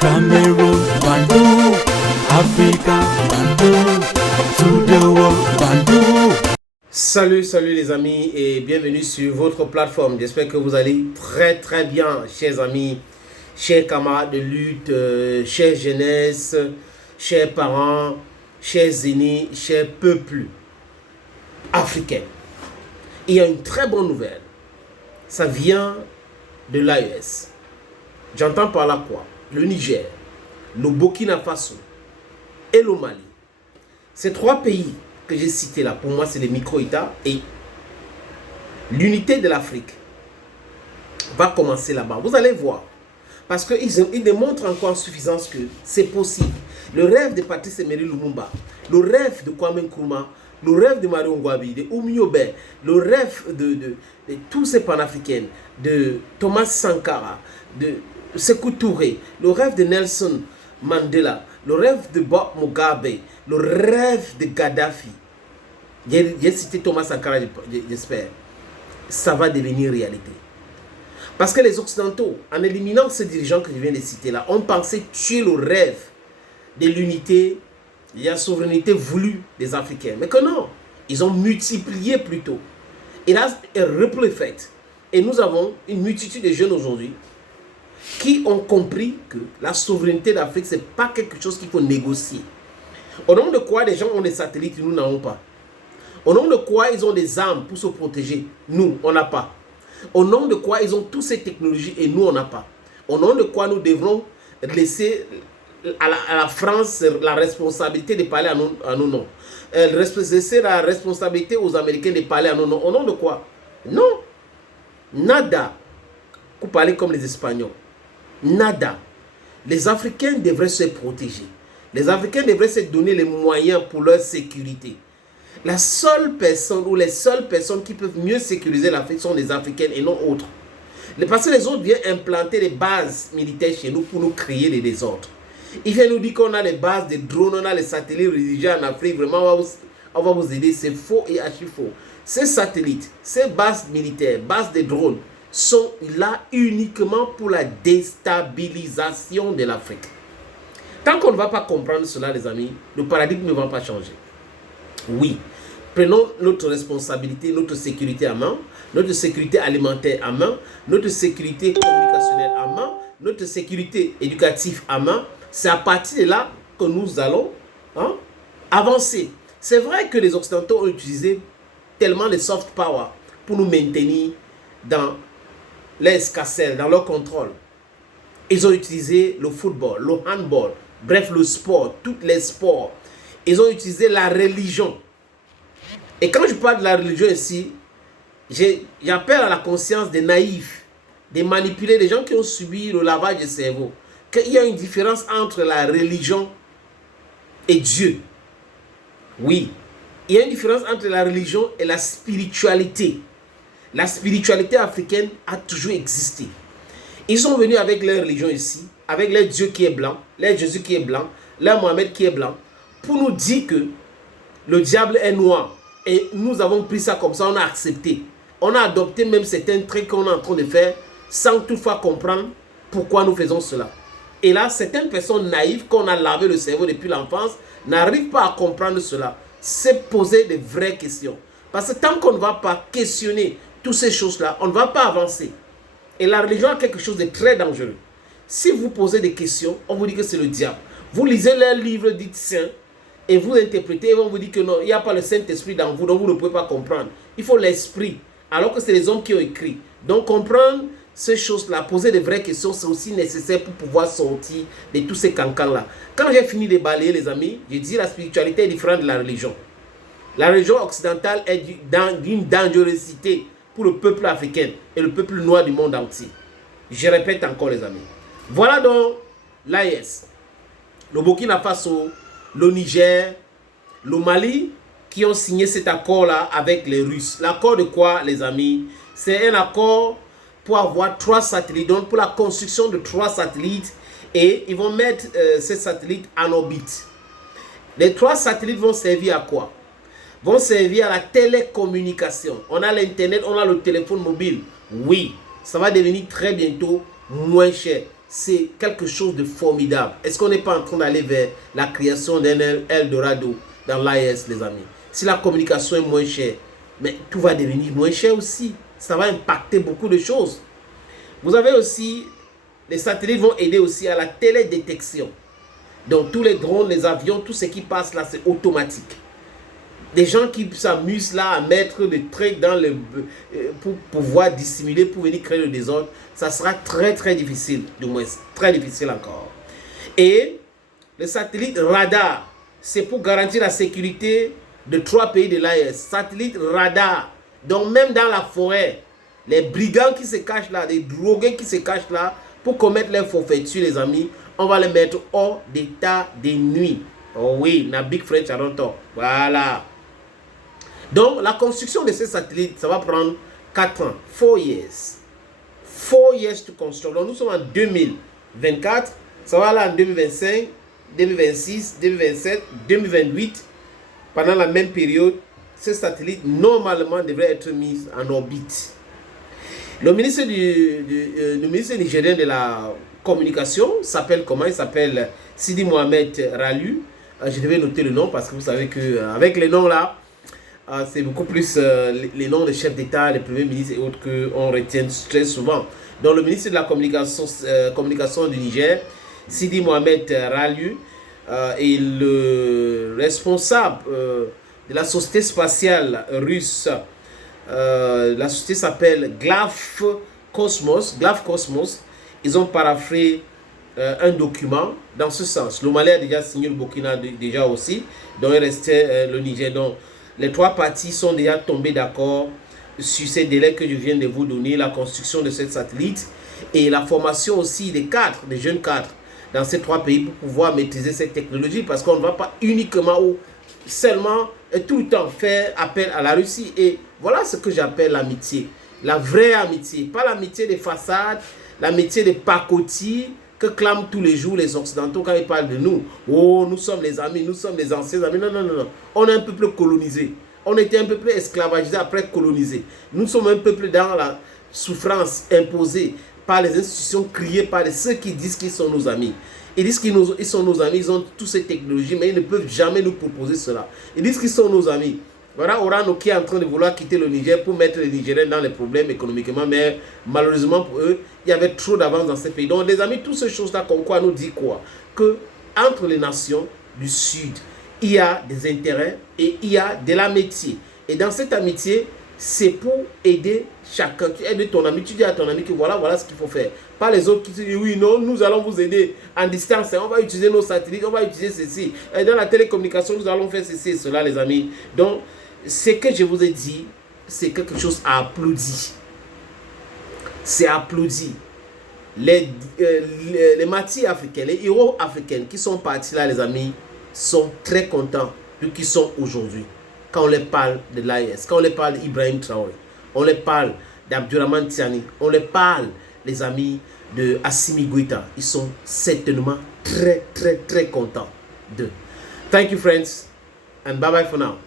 Cameroon, Bandung, Africa, Bandung, to the world, Bandung. Salut les amis et bienvenue sur votre plateforme. J'espère que vous allez très bien, chers amis, chers camarades de lutte, chers jeunesse, chers parents, chers aînés, chers peuples africains. Il y a une très bonne nouvelle. Ça vient de l'AES. J'entends par là quoi? Le Niger, le Burkina Faso et le Mali. Ces trois pays que j'ai cités là, pour moi, c'est les micro-États et l'unité de l'Afrique va commencer là-bas. Vous allez voir. Parce qu'ils démontrent encore en suffisance que c'est possible. Le rêve de Patrice Emery Lumumba, le rêve de Kwame Nkrumah, le rêve de Mario Ngouabi, de Oumi Obey, le rêve de tous ces panafricains, de Thomas Sankara, de Sékou Touré, le rêve de Nelson Mandela, le rêve de Bob Mugabe, le rêve de Gaddafi. J'ai cité Thomas Sankara, j'espère. Ça va devenir réalité. Parce que les Occidentaux, en éliminant ces dirigeants que je viens de citer là, ont pensé tuer le rêve de l'unité, de la souveraineté voulue des Africains. Mais que non, ils ont multiplié plutôt. Et là, un ripple effect. Et nous avons une multitude de jeunes aujourd'hui qui ont compris que la souveraineté d'Afrique, ce n'est pas quelque chose qu'il faut négocier. Au nom de quoi les gens ont des satellites, nous n'avons pas. Au nom de quoi ils ont des armes pour se protéger, nous, on n'a pas. Au nom de quoi ils ont toutes ces technologies et nous, on n'a pas. Au nom de quoi nous devrons laisser à la France la responsabilité de parler à nos noms. Laisser la responsabilité aux Américains de parler à nos noms. Au nom de quoi? Non. Nada. Pour parler comme les Espagnols. Nada. Les Africains devraient se protéger. Les Africains devraient se donner les moyens pour leur sécurité. La seule personne ou les seules personnes qui peuvent mieux sécuriser l'Afrique sont les Africains et non autres. Parce que les autres viennent implanter des bases militaires chez nous pour nous créer des désordres. Ils viennent nous dire qu'on a les bases de drones, on a les satellites rédigés en Afrique. Vraiment, on va vous aider. C'est faux et archi faux. Ces satellites, ces bases militaires, bases de drones, sont là uniquement pour la déstabilisation de l'Afrique. Tant qu'on ne va pas comprendre cela, les amis, le paradigme ne va pas changer. Oui, prenons notre responsabilité, notre sécurité en main, notre sécurité alimentaire en main, notre sécurité communicationnelle en main, notre sécurité éducative en main. C'est à partir de là que nous allons avancer. C'est vrai que les Occidentaux ont utilisé tellement de soft power pour nous maintenir dans l'escarcelle, dans leur contrôle. Ils ont utilisé le football, le handball, bref, le sport, tous les sports. Ils ont utilisé la religion. Et quand je parle de la religion ici, j'appelle à la conscience des naïfs, des manipulés, des gens qui ont subi le lavage de cerveau. Qu'il y a une différence entre la religion et Dieu. Oui, il y a une différence entre la religion et la spiritualité. La spiritualité africaine a toujours existé. Ils sont venus avec leur religion ici, avec leur Dieu qui est blanc, leur Jésus qui est blanc, leur Mohamed qui est blanc, pour nous dire que le diable est noir. Et nous avons pris ça comme ça, on a accepté. On a adopté même certains traits qu'on est en train de faire sans toutefois comprendre pourquoi nous faisons cela. Et là, certaines personnes naïves qu'on a lavé le cerveau depuis l'enfance n'arrivent pas à comprendre cela. C'est poser de vraies questions. Parce que tant qu'on ne va pas questionner toutes ces choses-là, on ne va pas avancer. Et la religion a quelque chose de très dangereux. Si vous posez des questions, on vous dit que c'est le diable. Vous lisez leurs livres dits saints et vous interprétez et on vous dit que non, il n'y a pas le Saint-Esprit dans vous, donc vous ne pouvez pas comprendre. Il faut l'esprit, alors que c'est les hommes qui ont écrit. Donc comprendre ces choses-là, poser de vraies questions, c'est aussi nécessaire pour pouvoir sortir de tous ces cancans-là. Quand j'ai fini de balayer, les amis, j'ai dit la spiritualité est différente de la religion. La religion occidentale est d'une dangerosité pour le peuple africain et le peuple noir du monde entier. Je répète encore, les amis. Voilà donc l'AES, le Burkina Faso, le Niger, le Mali, qui ont signé cet accord-là avec les Russes. L'accord de quoi, les amis? C'est un accord pour avoir 3 satellites, donc pour la construction de 3 satellites, et ils vont mettre ces satellites en orbite. Les 3 satellites vont servir à quoi? Vont servir à la télécommunication. On a l'internet, on a le téléphone mobile. Oui, ça va devenir très bientôt moins cher. c'est quelque chose de formidable. Est-ce qu'on n'est pas en train d'aller vers la création d'un Eldorado dans l'AES, les amis? Si la communication est moins chère, mais tout va devenir moins cher aussi. Ça va impacter beaucoup de choses. Vous avez aussi, les satellites vont aider aussi à la télédétection. Donc tous les drones, les avions, tout ce qui passe là, c'est automatique. Des gens qui s'amusent là à mettre des trucs dans le pour pouvoir dissimuler, pour venir créer le désordre, ça sera très très difficile, du moins très difficile encore. Et le satellite radar, c'est pour garantir la sécurité de 3 pays de l'AES. Satellite radar. Donc même dans la forêt, les brigands qui se cachent là, les drogués qui se cachent là, pour commettre leurs forfaitures, les amis, on va les mettre hors d'état de nuit. Oh oui, na big French à longtemps. Voilà. Donc la construction de ces satellites, ça va prendre 4 ans. 4 years. 4 years to construct. Donc nous sommes en 2024. Ça va aller en 2025, 2026, 2027, 2028. Pendant la même période, ces satellites normalement devraient être mis en orbite. Le ministre nigérien de la communication s'appelle comment? Il s'appelle Sidi Mohamed Ralu. Je devais noter le nom parce que vous savez qu'avec les noms là, c'est beaucoup plus les noms des chefs d'État, les premiers ministres et autres qu'on retient très souvent. Donc le ministre de la communication du Niger, Sidi Mohamed Ralu, est le responsable de la société spatiale russe. La société s'appelle Glav Cosmos. Ils ont paraphé un document dans ce sens. Le Mali a déjà signé, le Burkina déjà aussi. Donc il restait le Niger. Donc les 3 parties sont déjà tombées d'accord sur ces délais que je viens de vous donner, la construction de cette satellite et la formation aussi des jeunes cadres dans ces 3 pays pour pouvoir maîtriser cette technologie, parce qu'on ne va pas uniquement ou seulement et tout le temps faire appel à la Russie. Et voilà ce que j'appelle l'amitié, la vraie amitié, pas l'amitié des façades, l'amitié des pacotis que clament tous les jours les Occidentaux quand ils parlent de nous. Oh, nous sommes les amis, nous sommes les anciens amis. Non, non, non, non. On est un peuple colonisé. On était un peuple esclavagisé après colonisé. Nous sommes un peuple dans la souffrance imposée par les institutions, criées par ceux qui disent qu'ils sont nos amis. Ils disent qu'ils sont nos amis, ils ont toutes ces technologies, mais ils ne peuvent jamais nous proposer cela. Ils disent qu'ils sont nos amis. Voilà Orano qui est en train de vouloir quitter le Niger pour mettre les Nigériens dans les problèmes économiquement, mais malheureusement pour eux, il y avait trop d'avance dans ces pays. Donc les amis, toutes ces choses-là, comme quoi nous dit quoi? Que entre les nations du Sud, il y a des intérêts et il y a de l'amitié. Et dans cette amitié, c'est pour aider chacun. Tu aides ton ami, tu dis à ton ami que voilà ce qu'il faut faire. Pas les autres qui disent oui, non, nous allons vous aider en distance. On va utiliser nos satellites, on va utiliser ceci. Et dans la télécommunication, nous allons faire ceci et cela, les amis. Donc, ce que je vous ai dit, c'est quelque chose à applaudir. C'est applaudi. Les martyrs africains, les héros africains qui sont partis là, les amis, sont très contents de qui sont aujourd'hui. Quand on les parle de l'AES, quand on les parle d'Ibrahim Traoré, on les parle d'Abdurrahman Tiani, on les parle, les amis, de Assimi Goïta. Ils sont certainement très contents d'eux. Thank you, friends, and bye-bye for now.